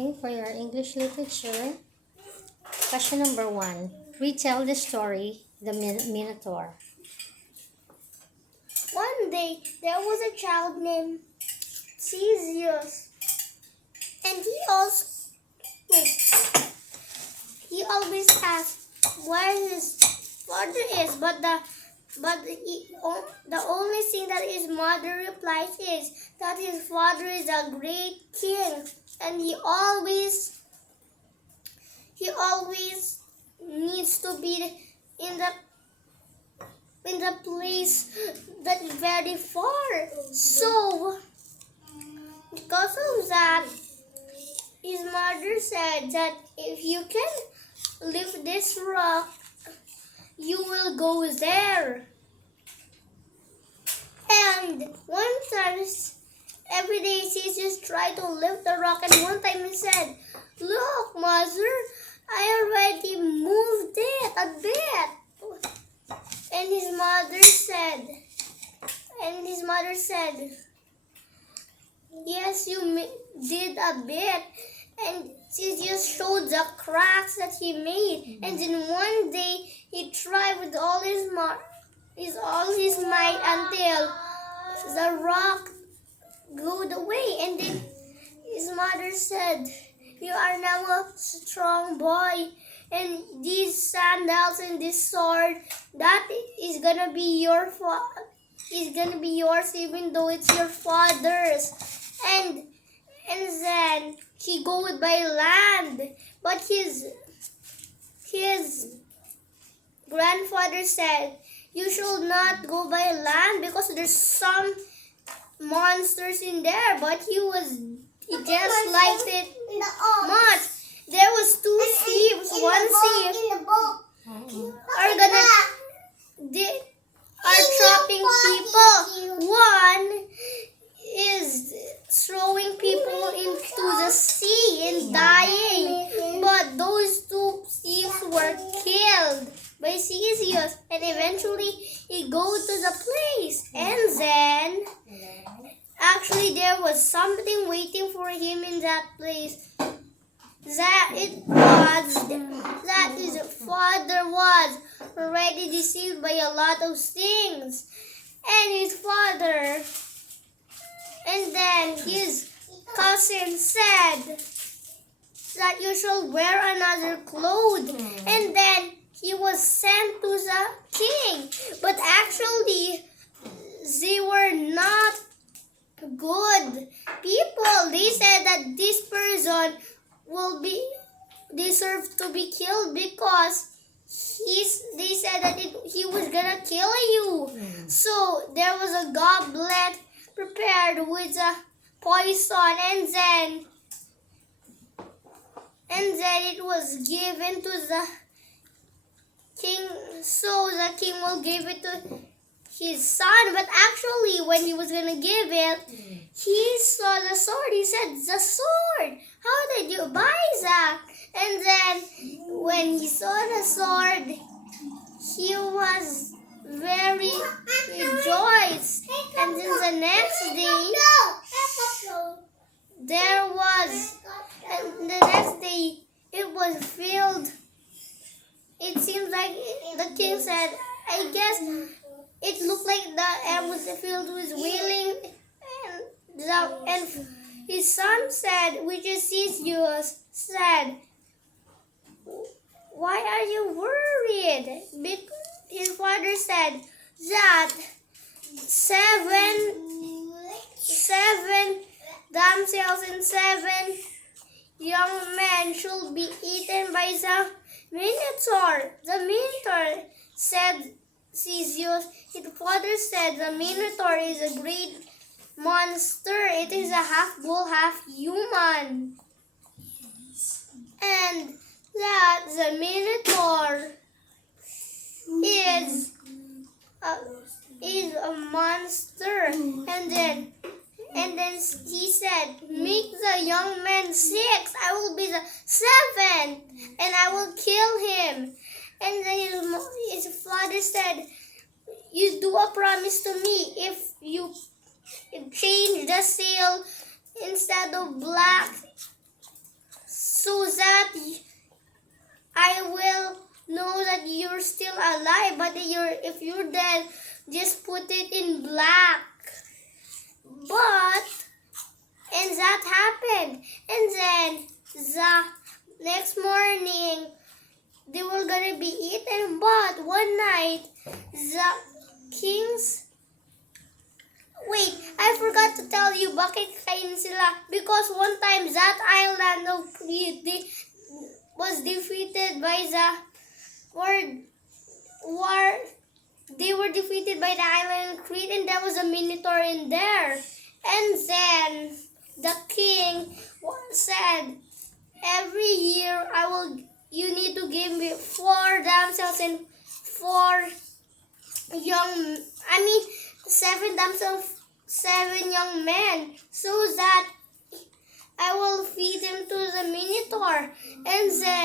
Okay, for your English literature, question number 1. Retell the story, the Minotaur. One day, there was a child named Theseus, and he always asked where his father is, but the only thing that his mother replies is that his father is a great king, and he always needs to be in the place that's very far. So because of that, his mother said that if you can lift this rock, you will go there. And one time, every day Theseus tried to lift the rock, and one time he said, "Look, mother, I already moved it a bit." And his mother said, "Yes, you did a bit." And Theseus showed the cracks that he made. And then one day he tried with all his might until the rock glowed away. And then his mother said, "You are now a strong boy, and these sandals and this sword, that is gonna be yours, even though it's your father's." And then he goes by land, but his grandfather said, "You should not go by land because there's some monsters in there." But he just liked it much. There was 2 thieves. One thief are trapping people. One is throwing people into the sea and dying. But those 2 thieves were killed by Theseus, and eventually he goes to the place. And then actually there was something waiting for him in that place. That his father was already deceived by a lot of things. And then his cousin said that you should wear another clothes. And then he was sent to the king. But actually, they were not good people. They said that this person deserve to be killed because they said that he was gonna kill you. So there was a goblet prepared with a poison, and then it was given to the king, so the king will give it to his son. But actually, when he was gonna give it, he saw the sword. He said, "The sword! How did you buy that?" And then when he saw the sword, he was very rejoiced. And then the next day, it was filled. It seems like the king said, I guess it looked like the air was filled with wailing. And his son said, which is Theseus, said, "Why are you worried?" His father said that seven damsels and 7 young men should be eaten by the Minotaur. The Minotaur, said Theseus. His father said the Minotaur is a great monster. It is a half bull, half human. And that the Minotaur is a monster. And then he said, "Make the young man 6. I will be the 7th, and I will kill him." And then his father said, "You do a promise to me. If you change the sail, instead of black, you're still alive, but if you're dead, just put it in black. But and that happened, and then the next morning they were gonna be eaten. But one night the kings. Wait, I forgot to tell you bakit kain sila. Because one time that island of Crete was defeated by the war. They were defeated by the island of Crete, and there was a Minotaur in there. And then the king said, every year you need to give me 4 damsels and 7 damsels, 7 young men, so that I will feed them to the Minotaur. And then